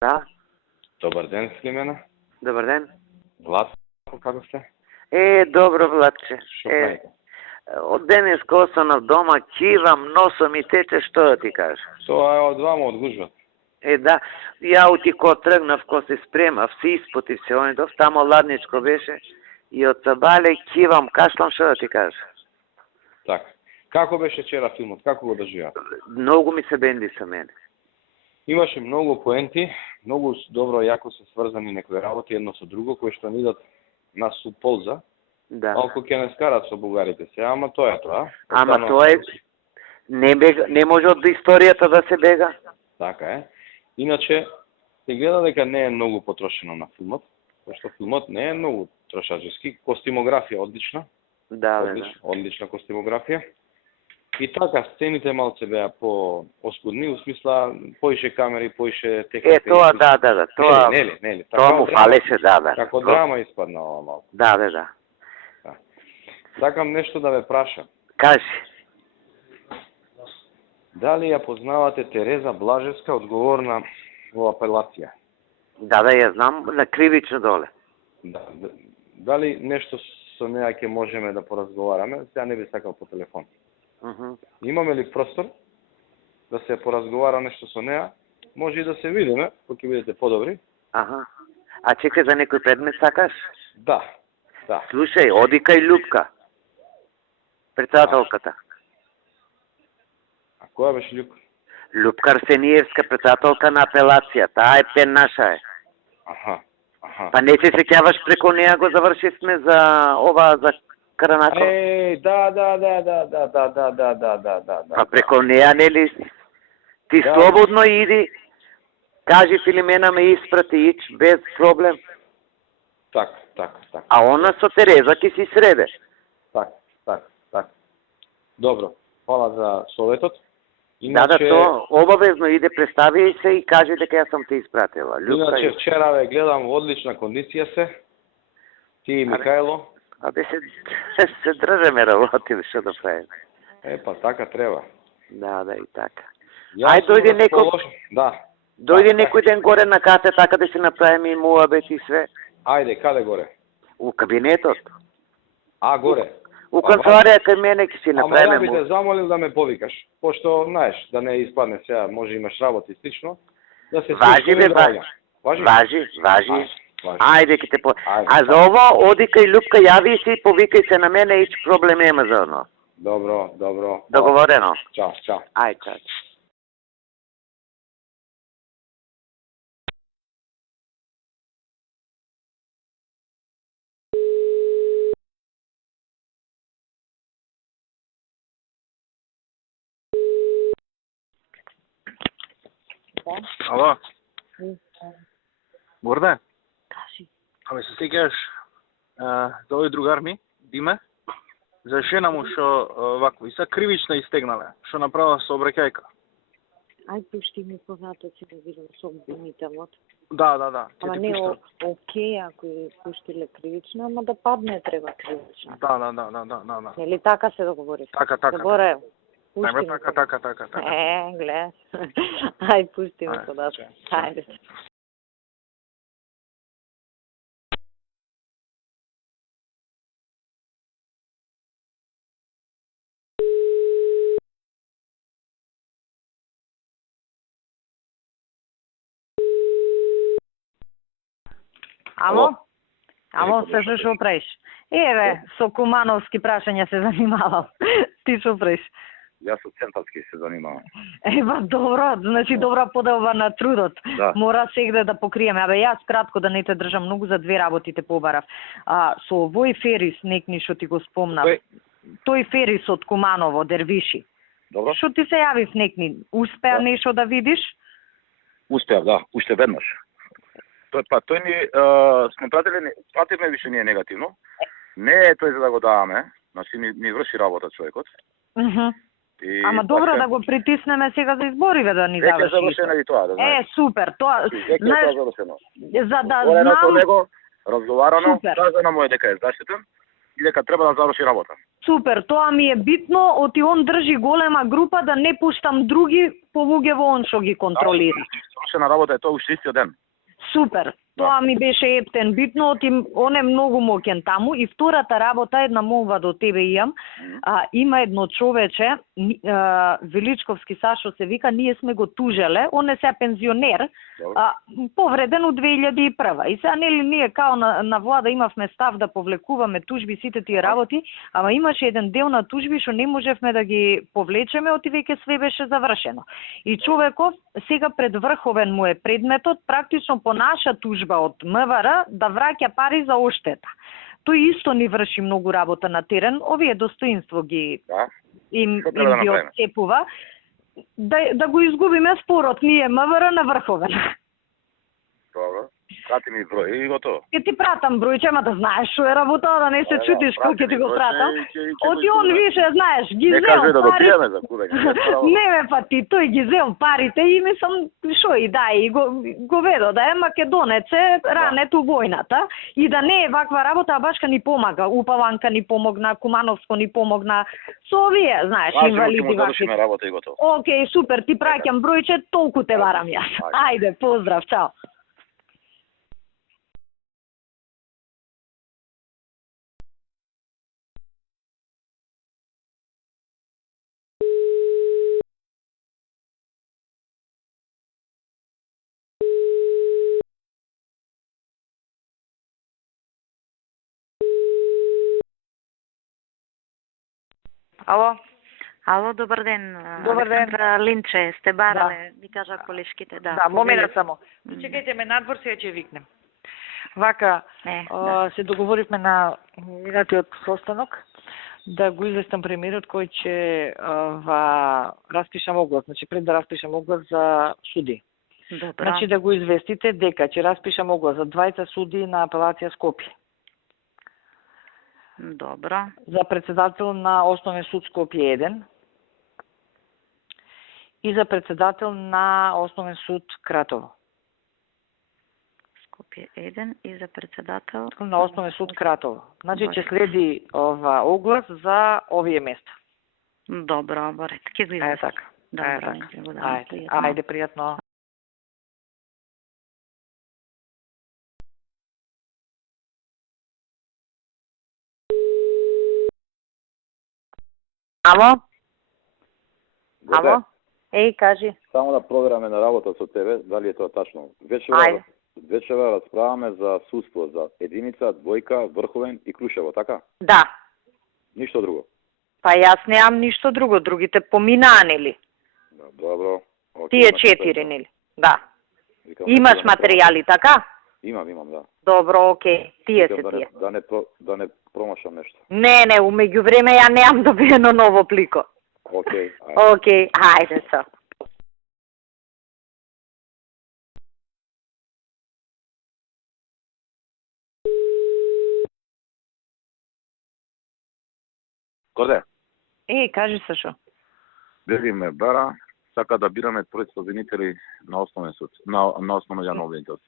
Да, Добар ден, Слимена. добар ден. Влад, како сте? Добро, Владче. Што правите? Од денеска останав дома, кивам, носом и тече, што да ти кажа. Тоа е од вама, од гужвата. Да, ја оти ко тргнав, ко се спремав, се испотив се онидов, тамо ладничко беше, и од Сабале кивам, кашлам, што да ти кажа. Така. Како беше вчера филмот? Како го доживеа? Многу ми се бенди со мене. Имаше многу поенти, многу добро, јако се сврзани некои работи едно со друго, кои што ни дадат нас у полза. Да. Малку ќе не скарат со бугарите се, ама тоа е тоа. Ама тоа е, не може од историјата да се бега. Така е. Иначе, се гледа дека не е многу потрошено на филмот, пошто филмот не е многу трошачески, костимографија одлична. Да, одлична костимографија. И така, сцените малце беа по-оскудни, у смисла, поише камери, поише техника. Тоа, да, тоа. Нели. Тоа му фалеше, да. Како драма испадна ова малку. Да. Сакам нешто да ве прашам. Кажи. Дали ја познавате Тереза Блажевска, одговорна во апелација? Да, ја знам, на кривично доле. Да. Дали нешто со неја ќе можеме да поразговараме? Сега не би сакал по телефон. Имаме ли простор да се поразговара нешто со неја? Може и да се видиме, кога ќе бидете подобри. А чекай, за некој предмет сакаш? Да. Слушај, оди кај Љупка, председателката. А која беше Љупка? Љупка Арсениевска, председателка на апелација. Таа е пен наша е. Аха. Па не се сеќаваш, преко неа го завршивме за Караначо. Да. Па преко неа, нели? Ти слободно иди, кажи Филимена ме испрати, ич, без проблем. Така. А она со Тереза ќе си среде. Така. Добро, фала за советот. Да, то обавезно иде, представи се и кажи дека ја сум те испратила. Иначе вчера ве гледам во одлична кондиција се. Ти и Михајло. Се држеме работи, што да правим. Па така треба. Да, и така. Ај дојде некој. Да. Дојде некој ден горе на кафе, така да се направиме и муабет и све. Ајде, каде горе? У кабинетот. Горе. У канцеларија кај мене ќе си направиме. Ама ја би те замолил да ме повикаш, пошто знаеш, да не испадне сега, може имаш работа и слично. Да се Важи. Ајде ќе те А за ова оди кај Љупка, јави се и повикај се на мене, ич проблем нема за оно. Добро. Договорено. Чао. Ајде, чао. Ало? Горде? Кажи. Абе се сеќаваш за овој другар ми, Диме, за жена му што вако и са кривично истегнале, што направила сообраќајка. Ај пушти ми позатоци да видам со обвинителот. Да. Ама не окей, ако ја пуштиле кривично, ама да падне треба кривично. Да. Нели така се договориш? Така. Заборев. Така. Гледаш. Ај пушти ми позатоци. Ајде. Ало, се што правиш? Со кумановски прашања се занимавам. Ти што правиш? Јас со центарски се занимавам. Добро, значи добра поделба на трудот. Да. Мора сегде да покриеме. Јас кратко да не те држам многу, за две работи те побарав. Со овој Ферис, некни што ти го спомнав. Тој Ферис од Куманово, Дервиши. Добро. Што ти се јавив некни? Успеа нешто да видиш? Успеав, да, уште веднаш. Тој ни сме пративме више ние негативно. Не е тој за да го даваме, значи ни врши работа човекот. Ама добро да го притиснеме сега за избориве да ни заврши. Веќе завршено и тоа, да знаеш. Супер, тоа. Веќе завршено. За да знам. Со него, разговарано, казано му е дека е заштитен и дека треба да заврши работа. Супер, тоа ми е битно, оти он држи голема група да не пуштам други повуќе во он што ги контролира. Свршена работа е тоа уште истиот ден. Супер, тоа ми беше ептен битно, он е многу моќен таму. И втората работа, една молба до тебе имам, има едно човече, Величковски Сашо се вика, ние сме го тужеле, он е се пензионер, повреден од 2001. И сега нели ние као на влада имавме став да повлекуваме тужби сите тие работи, ама имаше еден дел на тужби што не можевме да ги повлечеме, оти веќе све беше завршено. И човеков сега пред Врховен му е предметот, практично по наша тужба од МВР да враќа пари за оштета. Тој исто ни врши многу работа на терен, овие достоинство ги им ги отцепува. Да го изгубиме спорот ние МВР на Врховен. Добро. Прати ми број и готово. Ќе ти пратам бројче, ма да знаеш што е работа, да не се чутиш кој ќе ти го пратам. Оти он више, знаеш, ги зел. Не кажи да допиеме за кудање. Не ме па ти, тој ги зел парите и мислам што и да и го ведо да е македонец е ранет у војната и да не е ваква работа, а башка ни помага. Упаланка ни помогна, Кумановско ни помогна. Со овие, знаеш, инвалиди вакви. Океј, супер, ти праќам бројче, толку те барам јас. Ајде, поздрав, чао. Ало, добар ден. Добар ден. Линче, сте барале, ми кажа колешките, да. Да, момент само. Чекајте ме надвор, сега ќе викнем. Вака, се договоривме на минатиот состанок да го известам премиерот кој ќе распишам оглас, значи пред да распишам оглас за суди. Добро. Значи да го известите дека ќе распишам оглас за 20 суди на апелација Скопје. Добро. За председател на Основен суд Скопје 1 и за председател на Основен суд Кратово. Скопје 1 и за председател на Основен суд Кратово. Значи ќе следи оглас за овие места. Добро, борет. Ќе го известам. Така. Добро, ајде, пријатно. Ало? Ало? Еј, кажи. Само да провераме на работа со тебе, дали е тоа тачно. Вечера расправаме за судство за единица, двојка, Врховен и Крушево, така? Да. Ништо друго? Па јас неам ништо друго, другите поминаа, нели? Добро. Тие 4, нели? Да. Имаш материјали, така? Имам, да. Добро, окей. Тие се тие. Да не промашам нешто. Не, умеѓу време ја неам добиено ново плико. Окей. Окей, ајде со. Коде? Кажи се шо. Деди ме бара, сака да бираме представители на Основен суд, на Основно јавно обвинителство.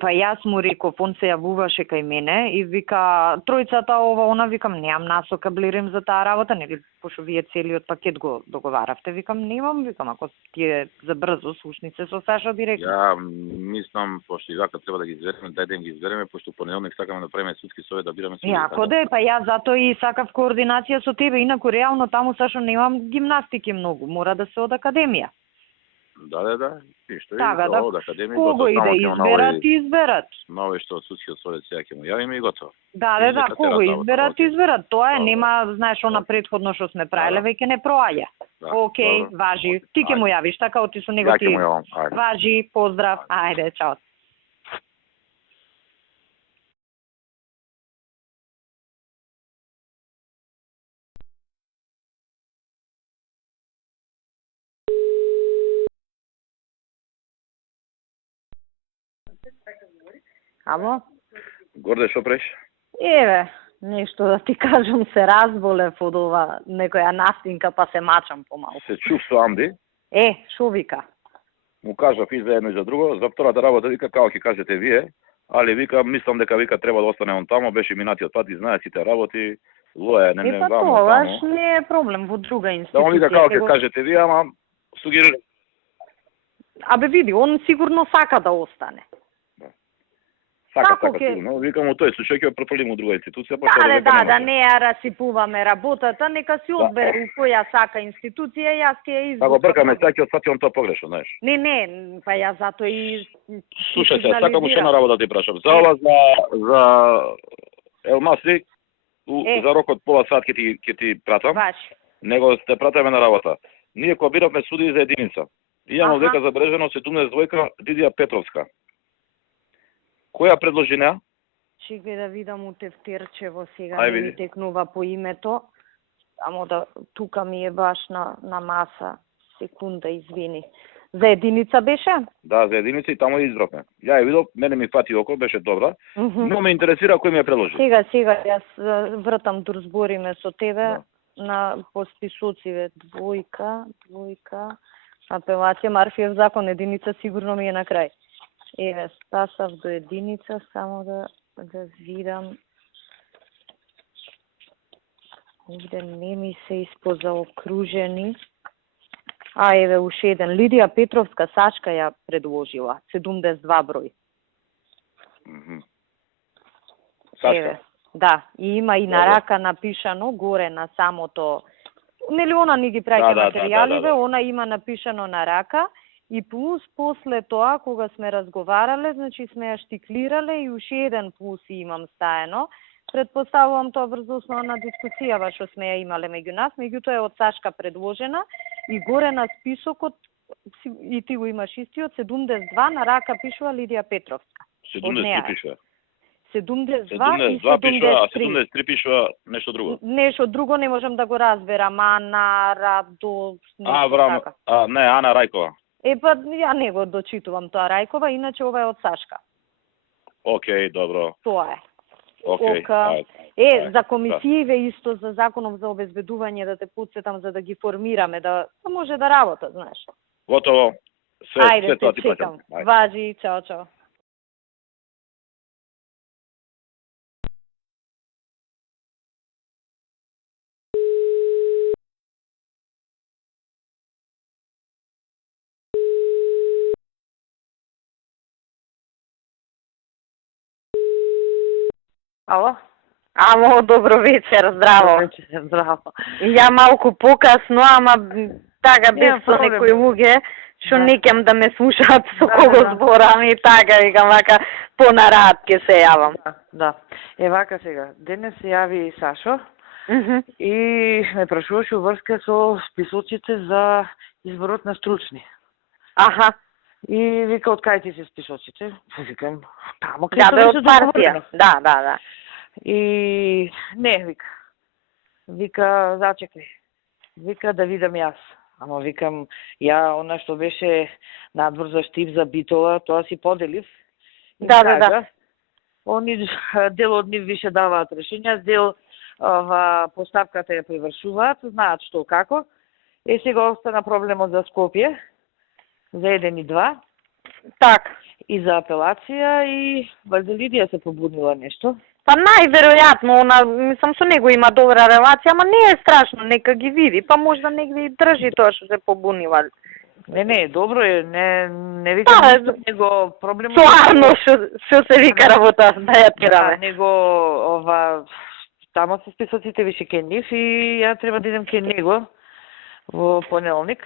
Па јас му реков, он се јавуваше кај мене и вика, тројцата ова, она, викам, неам насока блирим за таа работа, нели, пошто вие целиот пакет го договаравте, викам, немам, викам, ако тие за брзо слушнице со Саша директно. Ја мислам, пошто и вака треба да ги избереме, дај да ги избереме, пошто понеделник сакаме да правиме судски совет да бираме судски. Јако да е, па јас затоа и сакав координација со тебе, инаку реално таму Сашо немам гимнастики многу, мора да се од академија. Да. И што така, да, од академија. Кого и да изберат. Нови што од судскиот совет сега ќе му јавиме и готово. Да, кого изберат, тоа е, нема, знаеш, она претходно што сме правеле, веќе не проаѓа. Океј, важи. Ти ќе му јавиш, така, оти со него ти. Важи, поздрав, ајде, чао. Ало? Горде, што преш? Еве, нешто да ти кажам, се разболев од ова некоја настинка, па се мачам помалку. Се чувствувам, ди? Шо вика? Му кажав и за едно и за друго, за втората работа вика како ќе кажете вие, али вика мислам дека вика треба да остане он тамо, беше минатиот пат и знае сите работи, Луе, не Па ваму тогаш таму. не е проблем во друга Да он вика институција. како ќе Него- кажете ви, ама сугерира. Абе види, он сигурно сака да остане. Сака, Како ќе- сигурно. Викам у тој случај ќе префрлим у друга институција, па Да, не да може. не ја расипуваме работата, нека си одбере у која сака институција, јас ќе ја Ако извикам. бркаме сега ќе сватам тоа погрешно, знаеш. Не, па ја затоа и Слушајте, сакам уште сигнализирам. една работа ти прашам. За ова за Елмасли, за рокот пола сат ќе ти пратам. Баш. Него сте пратаме на работа. Ние кога биравме суди за единица. Имamo дека забележено 72 Лидија Петровска. Која предложи неа? Чекај да видам у тефтерчево сега, Ај, не види. ми текнува по името. Само да, тука ми е баш на маса. Секунда, извини. За единица беше? Да, за единица и таму ја избравме. Ја ја видов, мене ми фати око, беше добра, но ме интересира кој ми ја предложи. Сега, јас вртам да збориме со тебе Да. на посписоциве. Двојка, апелација, Марфиев закон, единица сигурно ми е на крај. Еве, стасав до единица, само да видам. Овде не ми се испозаокружени. Еве, уште еден. Лидија Петровска Сашка ја предложила, 72 број. Сашка. Еве, да, и има и на рака напишано горе на самото, нели она ни ги праќа материјаливе, она има напишано на рака и плюс после тоа кога сме разговарале, значи сме ја штиклирале и уште еден плюс имам стаено. Предпоставувам тоа врз основа на дискусијава што сме ја имале меѓу нас, меѓутоа е од Сашка предложена и горе на списокот и ти го имаш истиот 72 на рака пишува Лидија Петровска. 73 пишува. 72 и 72 пишува, а 73. 73 пишува нешто друго. Нешто друго не можам да го разберам, Ана, Радо, нешто така. Не, Ана Рајкова. Па ја не го дочитувам тоа Рајкова, иначе ова е од Сашка. Океј, добро. Тоа е. Океј. За комисијиве исто за законов за обезбедување да те подсетам за да ги формираме, да може да работат, знаеш. Готово. Све тоа ти чекам. платам. Важи, чао. Ало? Амо, добро вечер, здраво. Здраво. Ја малку покасно, ама така без со проблем. некои луѓе, што Да. не ќам да ме слушаат со Да, кого да. зборам и така, викам вака, понарад ќе се јавам. Да. Вака сега, денес се јави Сашо Мгм. и ме прашуваше врска со списоците за изборот на стручни. Аха. И вика, од кај ти се списоците? Викам, тамо Да, бе, од партија. договорено. Да. И не, вика, зачекај. Вика да видам јас. Ама викам, ја она што беше надвор за Штип за Битола, тоа си поделив. И Да. Они дел од нив више даваат решења, дел поставката ја привршуваат, знаат што како. Сега остана проблемот за Скопје, за 1 и 2. Так. И за апелација и Лидија се побунила нешто. Па најверојатно, мислам со него има добра релација, ама не е страшно, нека ги види, па можда негде и држи тоа што се побунива. Не, добро е, не викам ништо, него проблемот Стварно што се вика работа да ја тираме. него тамо се списоците више кај нив и ја треба да идем кај него во понеделник.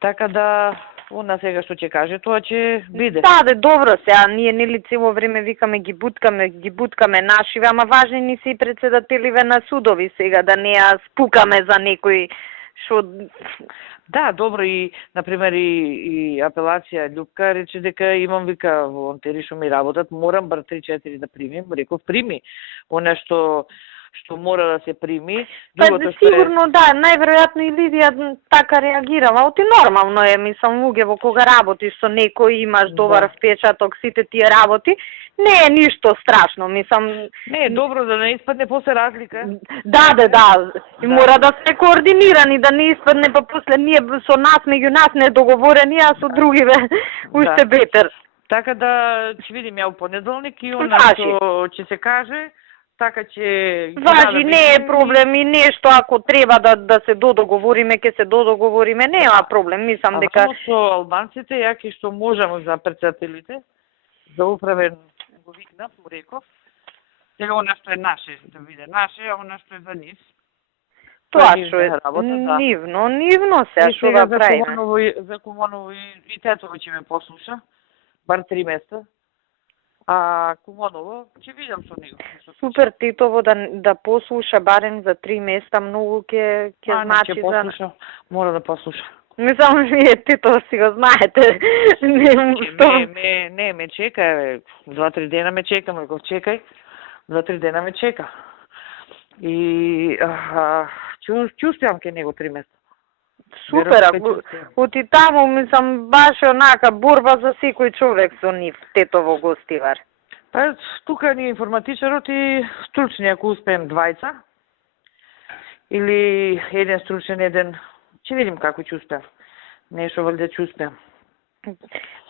Така да она сега што ќе каже, тоа ќе биде. Да, добро сега, ние нели цело време викаме ги буткаме нашиве, ама важни ни се и председателиве на судови сега, да не ја спукаме за некој што... Да, добро и, например, и апелација Љупка рече дека имам, вика, волонтери што ми работат, морам бар 3-4 да примим, реков прими. Она што мора да се прими. Па сигурно да, најверојатно и Лидија така реагирала, оти нормално е, мислам, луѓе во кога работиш со некој, имаш добар впечаток, сите тие работи, не е ништо страшно, мислам... Не е добро да не испадне после разлика. Да, и мора да се координирани, да не испадне па после ние со нас, меѓу нас недоговорени, а со другиве уште бетер. Така да ќе видим ја у понеделник и она што ќе се каже, така че... Важи, не е проблем и нешто ако треба да се додоговориме, ќе се додоговориме, нема проблем, мислам дека... Само со албанците, ја ке што можам за председателите, за управен го викнав, му реков, сега она што е наше, да биде наше, а она што е за нив. Тоа што е нивно се, што да правиме. За Куманово и Тетово ќе ме послуша, бар 3 места. А Куманово ќе видам со него. Супер, Титово да послуша барем за 3 места, многу ќе значи за... Мора да послуша. Мислам, вие Титово си го знаете. Не, ме чека, 2-3 дена ме чека, ме го чекај. 2-3 дена ме чека. И ќе успеам ке него 3 места. Супер, оти таму, мислам, баш онака борба за секој човек со нив, Тетово гостивар. Па, тука ни информатичарот и стручни, ако успеем двајца. Или еден стручен, еден... Ќе видим како ќе успеам. Нешто валјде ќе успеам.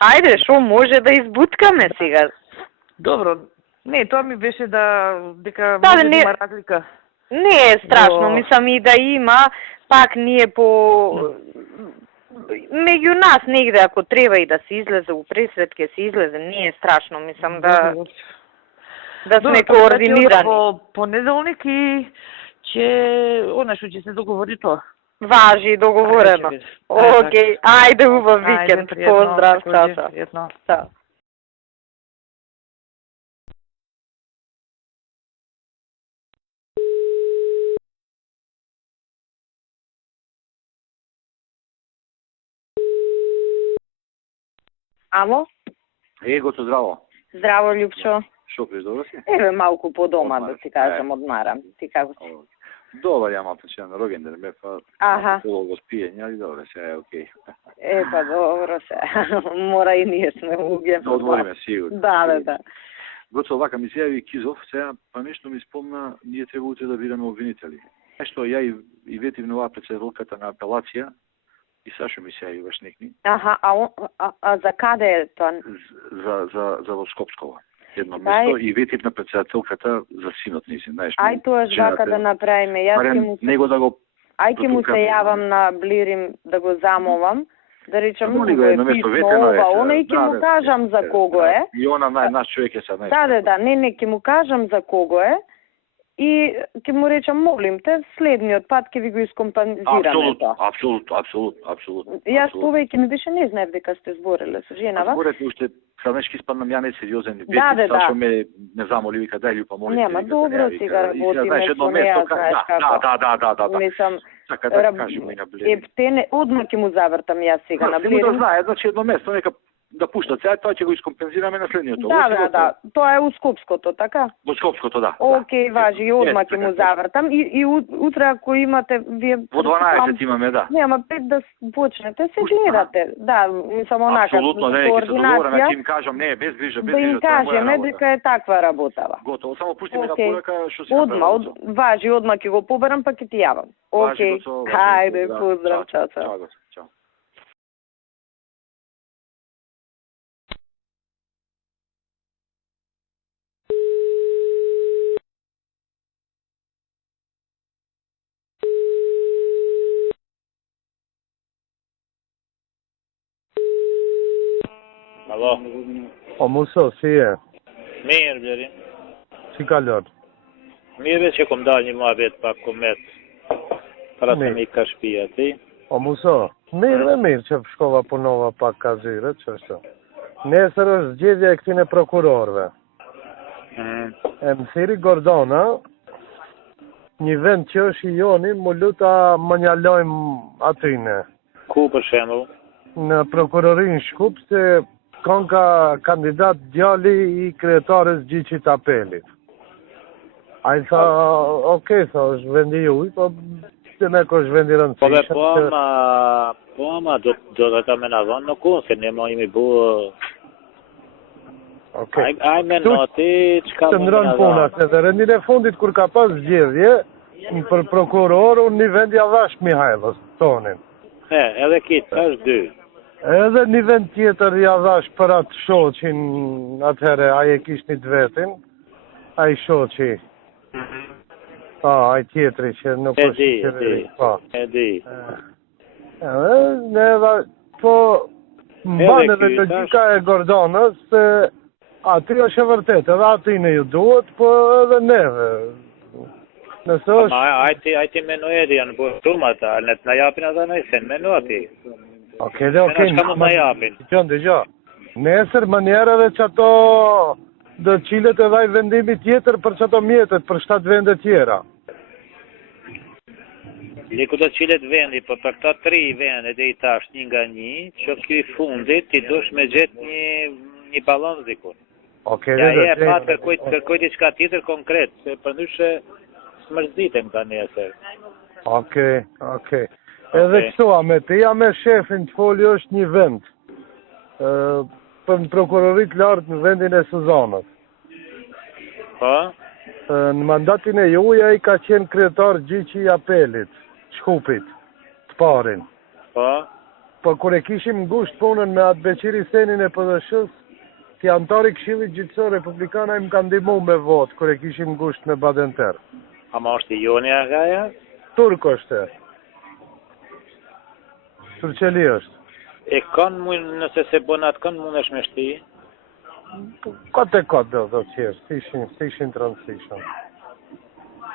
Ајде, шо може да избуткаме сега? Добро, не, тоа ми беше дека може да има разлика. Не е страшно, мислам и да има, пак ние меѓу нас негде, ако треба и да се излезе у пресвет, ќе се излезе, не е страшно, мислам да сме координирани. Во понеделник и она што ќе се договори тоа. Важи, договорено. Океј, ајде убав викенд, поздрав, чао. Ало? Гото, здраво. Здраво, Љупчо. Шо приш, добро си? Еве малку по дома, да ти кажам, одмарам. Ти како си? Добар, ја малку че на рогенден бе, па полого спиење, али добре, се е окей. Па добро се. Мора и ние сме луѓе. Да одмориме сигурно. Да. Гото, вака ми се јави Кизов, сега па нешто ми спомна, ние треба утре да бидеме обвинители. Нешто ја и ветив нова председателката на апелација, и Сашо ми се јави баш некни. А за каде е тоа? За во Скопсково. Едно место и ветив на председателката за синот низин, знаеш. Ај тоа вака да направиме. Јас ќе му него да го ќе му се јавам на Блирим да го замолам, да речам му го е писмо она и ќе му кажам за кого е. И она наш човек е сад, знаеш. Да, не, ќе му кажам за кого е. И ќе му речам, молим те, следниот пат ќе ви го искомпензираме тоа. Апсолутно. Јас повеќе ми беше не знаев дека сте збореле со женава. Зборете уште саднешки спаднам ја не сериозен. Сашо ме не замоли, вика дај Љупа, молим те. Нема, добро сега работиме со неа, знаеш како. Да. Мислам, така да кажеме на Блирим. Ептене, одма ќе му завртам јас сега на Блирим. Да знае, значи едно место, нека да пуштат сега, тоа ќе го искомпензираме на следниот. Да. Тоа е у Скопското, така? Во Скопското, да. Океј, важи, и одма ќе му завртам. И утре, ако имате, вие... Во 12 имаме, да. Нема, 5 да почнете, се гледате. Да, само онака, апсолутно, не, ќе се договорам, ќе им кажам, не, без грижа, да им кажеме дека е таква работава. Готово, само пушти ме на порака, што си направам. Важи, одма ќе го поберам, па ќе ти јавам. Океј, хајде, поздрав, чао. Чао. Alo. O Muso, si je? Mirë, Blerin. Si ka lërë? Mirë që kom dalë një muhabet pak komet. Para të mi ka shpia, ti? O Muso, mirë që shkova punova pak ka zyre, që është. Nesër është zgjedhja e këtine prokurorve. E më thiri Gordona, një vend që është i joni, mu luta më njalojmë atyne. Ku për shembull? Në prokurorin Shkup, se kanë ka kandidat djali i kryetarës Gjiçit Apelit. A i tha, okej, tha, është vendi juj, po se me ko është vendi rëndësishëm. Po ama, do të ta menavon në kun, se ne ma imi bu... Okej. Aj me noti, qka më menavon. Puna, se dhe rendin e fundit, kur ka pas zgjedhje, për prokuror, unë një vend javash Mihajlës, tonin. Edhe kitë, është 2. Edhe një vend tjetër javash për atë shoqin, atëhere, aje kish një dvetin, aje shoqi Ai tjetri që nuk E është di, qeveri. Po. e di. Ne po mban edhe ky, logjika e Gordonës se aty është e vërtet, edhe aty ne ju duhet, po edhe neve. Nëse është... Ajti me Noedi janë bërë shumë ata, në të na japin ata në sen, me Noedi. Okej, Shka mund na japin. Dëgjo. Nesër më njerë edhe që ato do qilet edhe ai vendimi tjetër për që ato mjetet, për 7 vende tjera. Liku do qilet vendi, po për këta 3 vende dhe i tash një nga një, që kjo i fundit ti dush me gjetë një balans dikun. Okej, ja pat kërkoj diçka tjetër konkret, se përndryshe smërzitem ta nesër. Okej. Edhe kështu, ja me shefin të foli është një vend. Për në prokurorit lartë në vendin e Suzanës. Po? Në mandatin e juja i ka qenë kryetar gjyqi i apelit, Shkupit, të parin. Po? Po kur e kishim ngusht punën me atë Beqiri Senin e PDSH-s, ti antari Këshillit Gjyqësor Republikana i më ka ndihmu me votë kur e kishim ngusht me Badenter. Ama është i joni agaja? Turk është. Turqeli është. E kanë mund, nëse se bon atë kanë mund është me shti? Kote do të qërë, si ishin të rëndësishëm.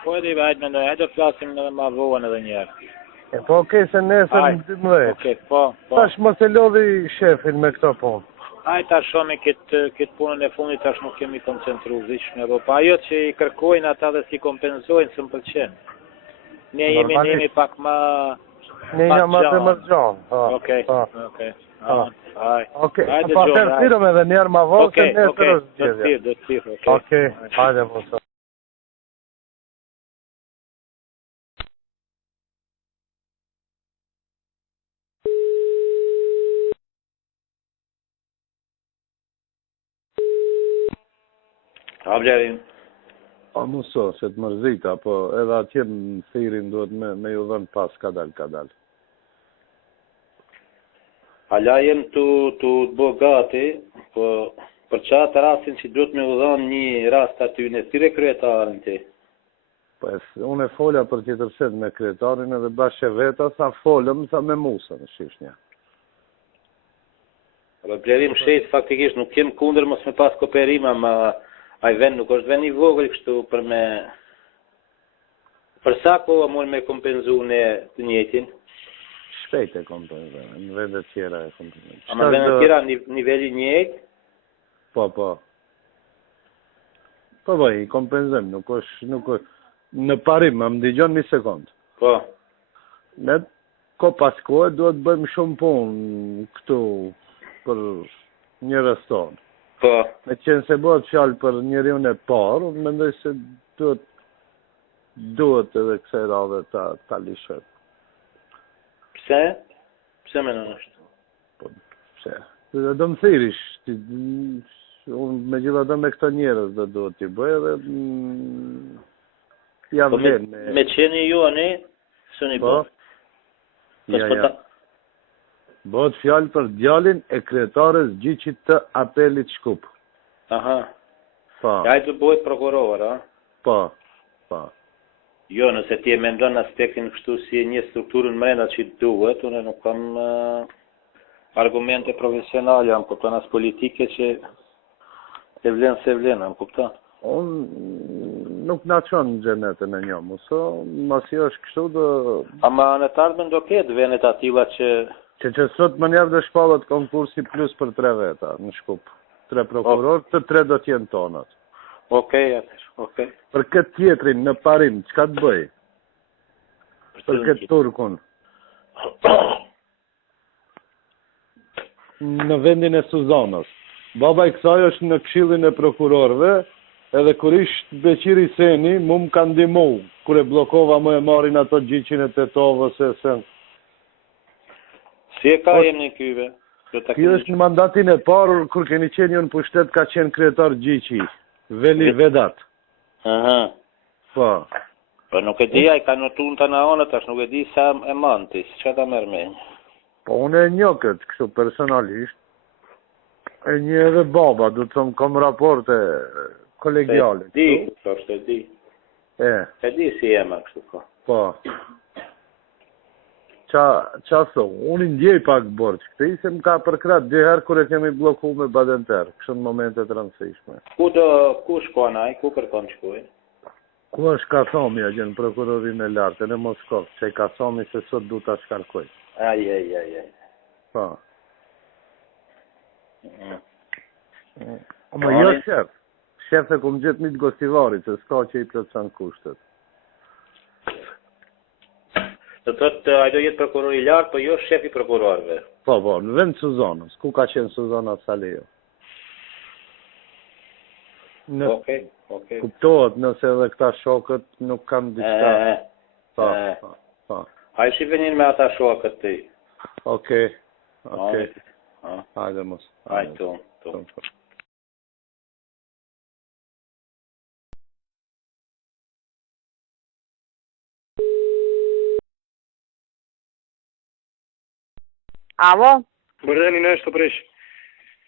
Po edhe i vajtë me ndojë, hajde flasim edhe ma vohën edhe njerë. Po okej, se nesër në 12. Okej, po. Tash mos e lodhi shefin me këto punë. Hajde tash shomi këtë punën e fundit tash nuk kemi koncentru zishme, po ajo që i kërkojnë ata dhe si kompenzojnë së më pëlqenë. Ne jemi pak ma... Ne jam atë më gjonë. Okej. Okej, pa tërë edhe njerë ma vohë, se nesër është gjithja. Do të thirë, okej. Hajde, po. A Blerin? A muso, se të mërzita, po edhe atje në thirin duhet me ju dhënë pas kadal. Ala jem të bo gati, po për qatë rastin që duhet me u dhënë një rast aty në tyre kryetarin ti. Po unë e folja për tjetërset me kryetarin edhe bashkë veta, sa folëm, sa me musën, shishnja. Po Blerim shet faktikisht nuk kem kundër mos me pas kooperima, ma ai vend nuk është vend i vogël kështu për me... Për sa kohë mund me kompenzu në të njëjtin? Shpejt e kompenzu, në vendet tjera e kompenzu. A në vendet tjera nivelli njëjt? Po. Po, i kompenzëm, nuk është... Në parim, më digjon një sekund. Po. Ne, pas kohë, duhet bëjmë shumë punë këtu për një restoran. Po. Me qenë se bëhet fjalë për njeriun e parë, unë mendoj se duhet edhe kësaj radhe ta lishet. Pse? Pse menon është? Po, pse? Do më thirish, unë me gjitha do me këto njerës do duhet t'i bëj edhe ja vlen. Me qeni ju, ani? Së një po? Ja. Bëhet fjalë për djalin e kryetarës gjyqit të apelit Shkup. Aha. Po. Ja i të bëhet prokuror, a? Po. Jo, nëse ti e mendon aspektin kështu si një strukturën mrenda që i duhet, unë nuk kam argumente profesionale, jam kupton as politike që e vlen se vlen, jam kupton. Unë nuk na çon në xhenetën e një, so mos është kështu do... Ama në të ardhmen do ketë vendet atilla që sot më njëfë dhe shpallet konkursi plus për 3 veta në Shkup. 3 prokuror, të 3 do t'jenë tonat. Okej. Për këtë tjetrin në parim, çka të bëj? Për këtë turkun. Në vendin e Suzanës. Baba i kësaj është në këshillin e prokurorëve, edhe kur ishtë Beqiri Seni, mu më ka ndihmu, kur e blokova më e marrin ato gjyqin e Tetovës e sen. Si e ka jemi në kyve? Kjo është në mandatin e parë, kur keni qenë ju në pushtet, ka qenë kryetar gjyqi, Veli Vedat. Aha. Po. Po nuk e di, a i ka notu në të na onët, ashtë nuk e di sa e manti, si që ta mërë menjë. Po unë e një këtë, kështu personalisht, e një edhe baba, du të thëmë kom raporte kolegiale. Di. Къде си ема, кшуко? Па. Qa so, unë ndjej pak borç, këtë isem ka për kratë, dyherë kër e kemi bloku me badenter, kështë në momente të rëndësishme. Ku shkon ai, ku kërkon shkoj? Ku është Kasomi, a gjenë prokurorin e lartë, në Moskov, që i Kasomi se sot du ta shkarkoj. Aj. Pa. Ama jo shef. Shef e kum gjithë një të gostivarit, se s'ka që i plëtsan kushtet. Do thotë ai do jetë prokuror i lartë, po jo shef i prokurorëve. Po, në vend Suzanës. Ku ka qenë Suzana Salejo? Okej. Kuptohet nëse edhe këta shokët nuk kanë diçka. Po. Ai shi venin me ata shokët ti. Okej. Hajde mos. Hajde to. Ало? Добре, нещо преш.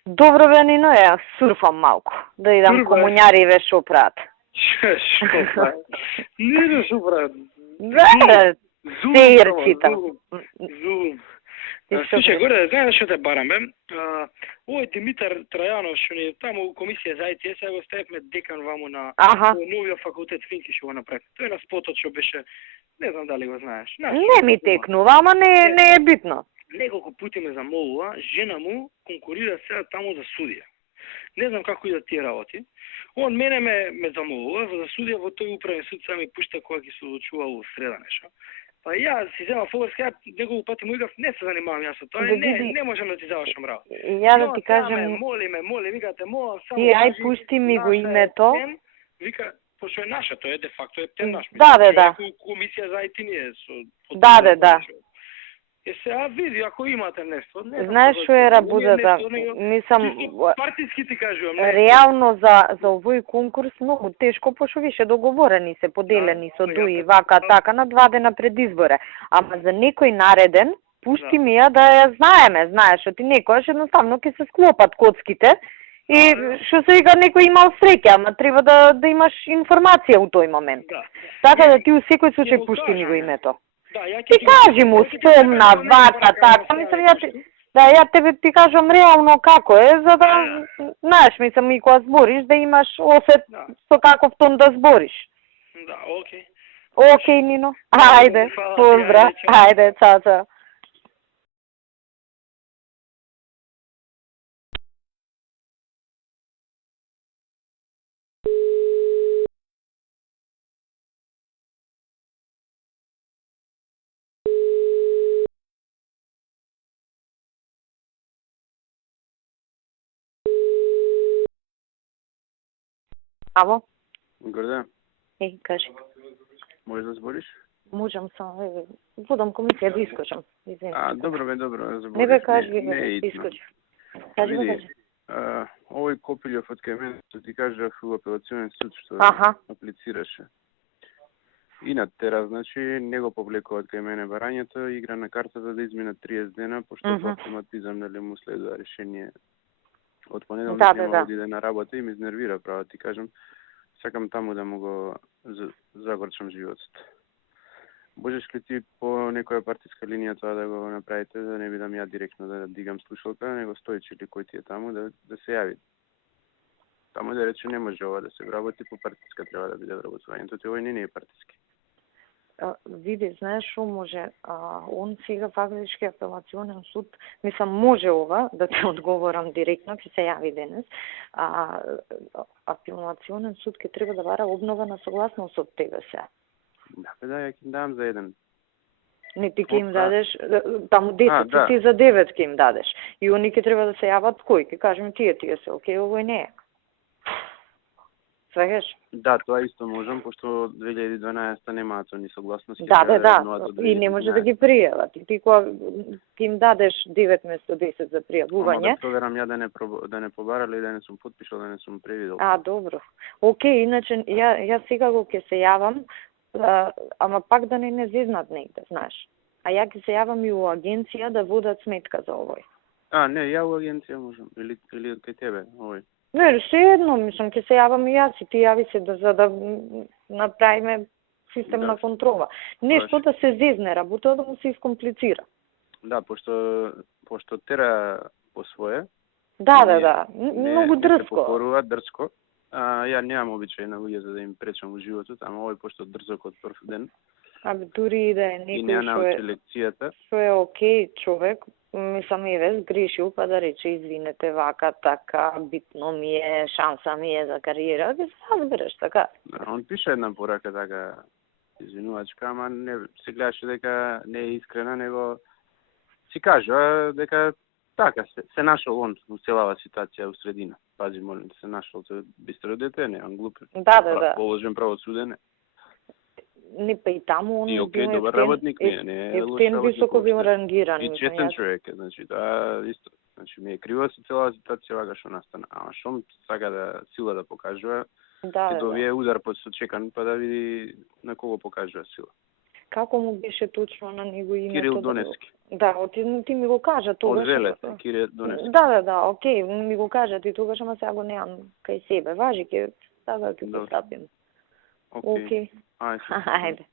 Добро бе, Нино, ја сурфам малку. Да идам комуњари и ве шопрат. Шо? Не да шопрат. Да, серците. Зум. Слушај, горе, знаеш што те барам, бе? Овој Димитар Трајанов, што ни таму у комисија за IT, сега го ставивме декан ваму на новиот факултет фински што го направи. Тој на спотот што беше, не знам дали го знаеш. Не ми текнува, ама не е битно. Неколку пути ме замолува, жена му конкурира сега таму за судија. Не знам како идат тие работи. Он мене ме замолува за судија во тој управен суд, сега ми пушта кога ќе се одлучува во среда нешто. Па ја си зема фолерска, ја неколку пати му игав, не се занимавам јас со тоа, не можам да ти завршам работа. Ја да ти кажам, моли, викате, молам само. Ти ај пушти ми го името. Вика, пошто е наша, тоа е де факто е тем наш. Да. Комисија за IT ние со. Да. Сега види, ако имате нешто. Знаеш што е работата? Мислам, партиски ти кажувам. Реално за овој конкурс многу тешко, пошто више договорени се, поделени со дуи, вака, така, на 2 дена пред избора. Ама за некој нареден, пушти ми ја да ја знаеме, знаеш, што ти некојаш едноставно ќе се склопат коцките и што се вика некој имал среќа, ама треба да имаш информација у тој момент. Така да ти у секој случај пушти ми го името. Ти кажи му, спомна, вака, така, мислам, ја тебе ти кажам реално како е, за да, знаеш, мислам, и кога збориш, да имаш осет со каков тон да збориш. Да, окей. Окей, Нино, ајде, поздрав, ајде, чао. Ало? Горда. Кажи. Можеш да збориш? Можам само, водам комисија да искочам. Добро. Не бе, кажи, искочи. Види, овој Копилјов од кај мене, што ти кажав у апелационен суд, што аплицираше. И на тераз, значи, не го повлекува од кај мене барањето, игра на картата да изминат 30 дена, пошто по автоматизам, нели, му следува решение. Од понеделник нема да иде на работа и ме изнервира, право ти кажам. Сакам таму да му го загорчам животот. Можеш ли ти по некоја партиска линија тоа да го направите, да не бидам ја директно да дигам слушалка, него Стојче или кој ти е таму да се јави. Таму да рече не може ова да се вработи, по партиска треба да биде вработувањето, овој не е партиски. Види, знаеш што може, он сега фактички апелационен суд, мислам, може ова, да те одговорам директно, ќе се јави денес, апелационен суд ќе треба да бара обнова на согласност од тебе се. Да, ја ќе дам за еден. Не, ти ќе им дадеш, таму 10, ти за 9 ќе им дадеш. И они ќе треба да се јават кој, ќе кажем тие се, окей, овој не е. Свегаш? Да, тоа исто можам, пошто 2012 немаат ни согласност. Да, и не може да ги пријават. Ти кога ќе им дадеш 9 место 10 за пријавување. Да проверам ја да не побарале, да не сум потпишал, да не сум превидел. Добро. Окей, иначе ја сега го ќе се јавам, ама пак да не зезнат негде, знаеш. А ја ќе се јавам и у агенција да водат сметка за овој. Не, ја у агенција можам, или кај тебе, овој. Не, се едно, мислам, ќе се јавам и јас и ти јави се за да направиме систем на контрола. Нешто да се зезне работа, да му се искомплицира. Да, пошто тера по свое. Да. Многу дрско. Не се покорува дрско. Ја немам обичај на луѓе за да им пречам во животот, ама овој пошто дрзок од прв ден. Абе, дури и да е некој што е окей човек, мислам и ве сгрешил, па да рече извинете вака, така, битно ми е, шанса ми е за кариера, ќе се разбереш, така. Да, он пише една порака така, извинувачка, ама не се гледаше дека не е искрена, него си кажа дека така се нашол он во целава ситуација у средина. Пази, молим, се нашол, тој бистро дете, не, он глуп. Да. Положен правосуден. Не, па и таму он и окей, добар работник, не е лош работник. Високо бил рангиран. И честен човек, значи, да, исто. Значи, ми е крива со целава ситуација вака што настана. Ама шом сака да сила да покажува, ќе довие удар под сочекан, па да види на кого покажува сила. Како му беше точно на него името? Кирил Донески. Да, ти ми го кажа тогаш. Од Велета, Кирил Донески. Да, окей, ми го кажа ти тогаш, ама сега го немам кај себе. Важи ќе сега ќе го стапим. Окей. Ајде.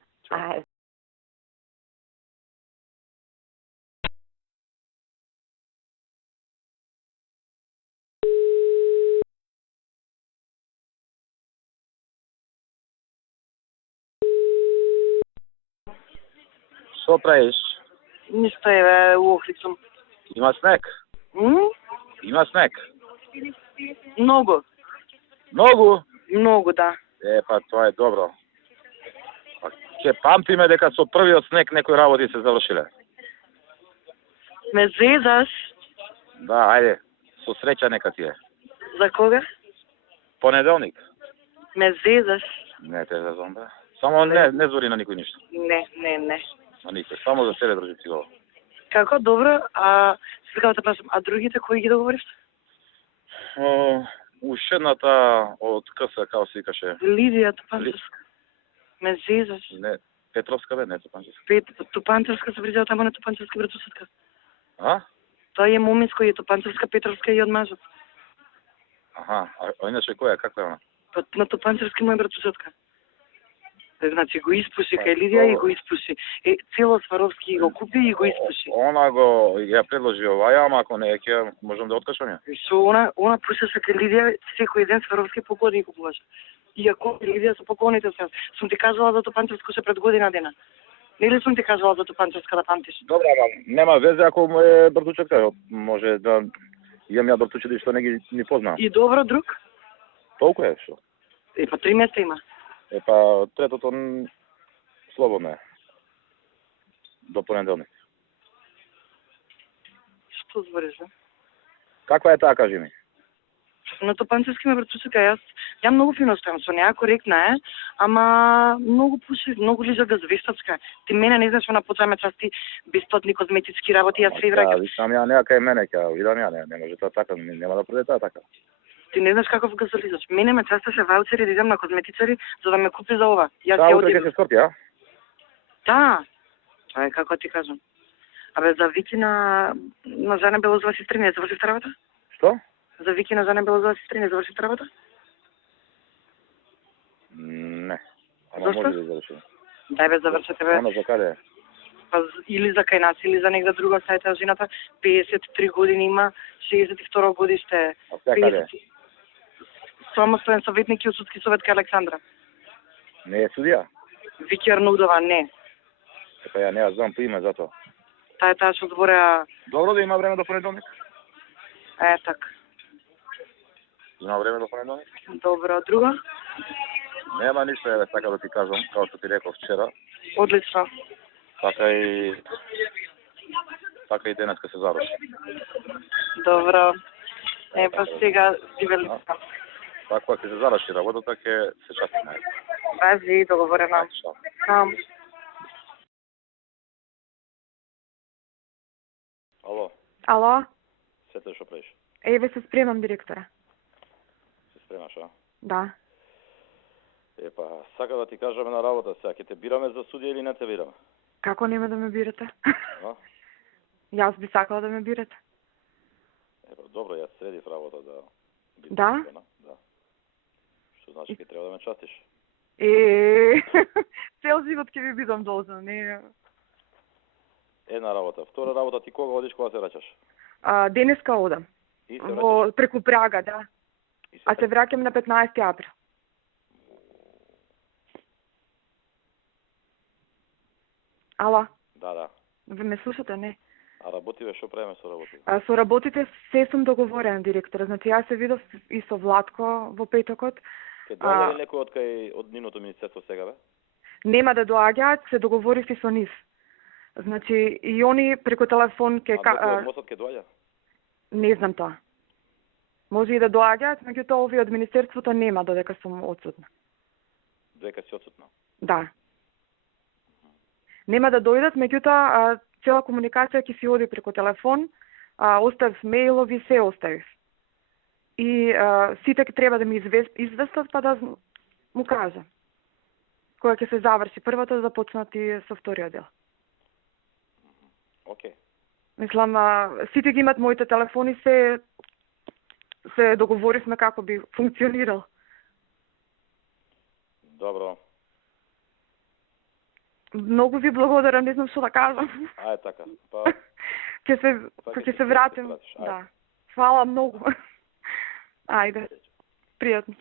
Што правиш? Ништо е, у Охрид сум. Има снег? Има снег? Многу. Многу? Многу, да. Па тоа е добро. Ќе памтиме дека со првиот снег некои работи се завршиле. Ме зезаш? Да, ајде. Со среќа нека ти е. За кога? Понеделник. Ме зезаш? Не те зезам, бе. Само не звори на никој ништо. Не. На никој, само за себе држи цигова. Како, добро, сега да те прашам, а другите кои ги договориш? Ушедната од КС, како се викаше? Лидија Тупанчевска. Ме зезаш? Не, Петровска бе, не Тупанчевска. Тупанчевска се вризава тамо на Тупанчевска братусетка. Тоа е моминско и Тупанчевска, Петровска и од мажот. Аха, а иначе која, каква е она? На Тупанчевски моја братусетка. Значи го испуши кај Лидија и го испуши. Цело Сваровски го купи и го испуши. Она го ја предложи оваја, ама ако не ќе можам да откажам ја. Со она пушеше кај Лидија, секој ден Сваровски поклони го купуваше. Иако Лидија со поклоните се. Сум ти кажала за Тупанчевско се пред година дена. Нели сум ти кажала за Тупанчевска да памтиш? Добре, ама нема везе ако му е братучетка. Може да имам ја братучети што не ги ни познавам. И добро друг? Толку е што? Па 3 места има. Па третото слободно е. До понеделник. Што збориш, бе? Каква е таа, кажи ми? На Тупанчевски ме братучка, ја многу фино стојам со неа, коректна е, ама многу пуши, многу лижа газвештачка. Ти мене не знаеш, она почаме части бесплатни козметички работи, јас се враќам. Да, вишам ја неа кај мене, ќе видам ја, не може тоа така, нема да проде тоа така. Ти не знаеш каков газолизач. Мене ме часташе ваучери да идам на козметичари за да ме купи за ова. Јас ја одам. Утре ќе се скорпи, а? Да. Тоа е како ти кажам. Абе за Вики на Жана Белозова сестри заврши работа? Што? За Вики на Жана Белозова сестри не заврши работа? Не. Ама може да заврши. Дај бе завршете бе. Она за каде? Па или за кај нас, или за негде друга сајта, жената 53 години има, 62 годиште. А сега каде? Самостоен советник и од судски совет кај Александра. Не е судија? Вики Арнудова, не. Па ја не ја знам по име за тоа. Таа што збореа... Добро да има време до понеделник. Така. Има време до понеделник? Добро, друго? Нема ништо, еве, така да ти кажам, како што ти реков вчера. Одлично. Така и денеска се заврши. Добро. Па сега ти великам. Така ќе се заврши работата, ќе се чатиме. Пази, договорено. Сам. Ало? Сете што правиш? Еве се спремам, директора. Се спремаш, а? Да. Сака да ти кажаме на работа сега, ќе те бираме за судија или не те бираме? Како нема да ме бирате? А? Јас би сакала да ме бирате. Добро, јас средив работа да Да? Да. Што значи ќе треба да ме частиш? Цел живот ќе ви бидам должна, не. Една работа. Втора работа, ти кога одиш, кога се враќаш? Денеска одам. И се враќаш? Преку Прага, да. А се враќам на 15 април. Ала? Да. Ве ме слушате, не? А работиве, што правиме со работи? Со работите се сум договорен, директор. Значи, јас се видов и со Владко во петокот. Ке доаѓа ли некој од нивното министерство сега, бе? Нема да доаѓаат, се договорив и со нив. Значи, и они преку телефон ке... А некој од МОСот ке доаѓа? Не знам тоа. Може и да доаѓаат, меѓутоа овие од министерството нема додека сум отсутна. Додека си отсутна? Да. Нема да дојдат, меѓутоа цела комуникација ќе си оди преку телефон, оставив мејлови, се оставив. И сите треба да ми известат, па да му кажам. Кога ќе се заврши првата, да започнат и со вториот дел. Океј. Мислам, сите ги имат моите телефони, се договоривме како би функционирал. Добро. Многу ви благодарам, не знам што да кажам. Ајде така. Па ќе се вратим. Да. Фала многу. Ајде. Пријатно.